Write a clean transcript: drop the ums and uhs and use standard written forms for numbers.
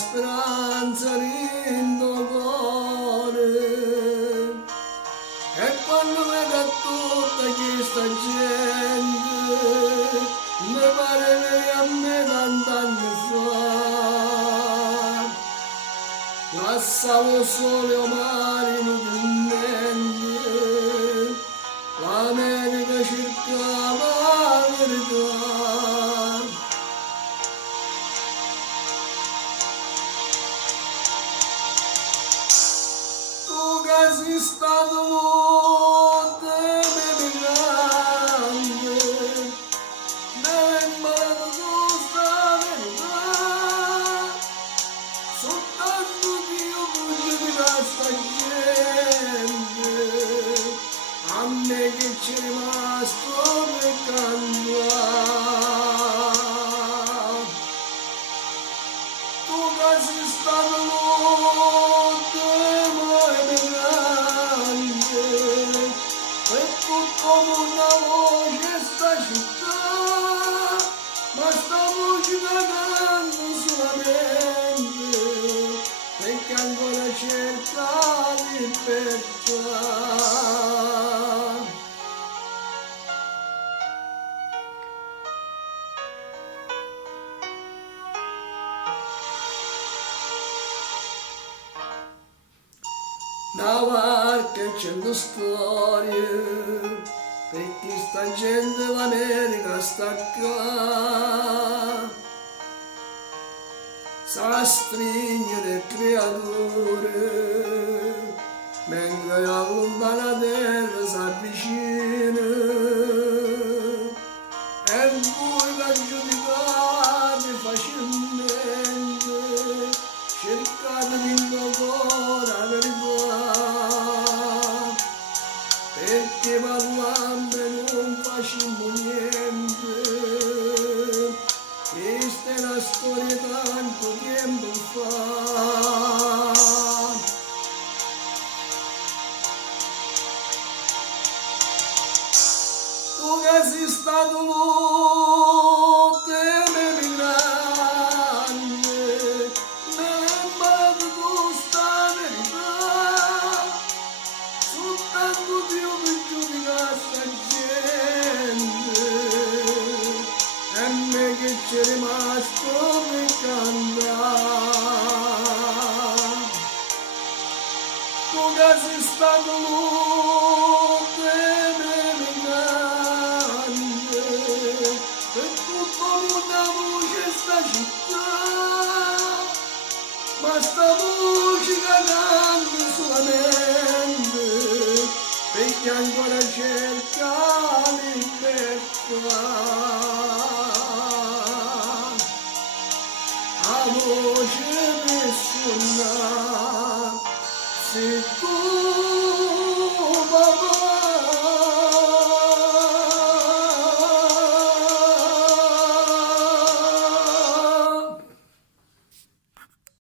speranza rindo cuore e quando vedo tutta questa gente mi pare che a me tant'anni fa passavo sole o mare inutilmente l'America cercava la verità. Tu che sei stato molto emigrante, deve imparato questa verità, soltanto Dio può giudicare sta gente, a me che c'è rimasto per cambiare. Tu che sei stato molto emigrante, e tu come una voce sta città, ma sta voce cantando solamente perché ancora cerca libertà. Da barca c'è storie, perché sta gente l'America sta qua, sa stringere creature, mentre la lontana terra s'avvicina, e voi la giudicate facilmente, cercate di indovinare la verità, perché parlando non facciamo niente. Questa è la storia tanto tempo fa. Tu che sei stato molto emigrante, me l'hai imparato questa verità, soltanto Dio per giudicare sta gente, e me che c'è rimasto per cantare. Tu che sei stato molto emigrante, e tu come una voce sta città, ma sta voce cantando solamente perché ancora cerca libertà. A voce per suonare, se tu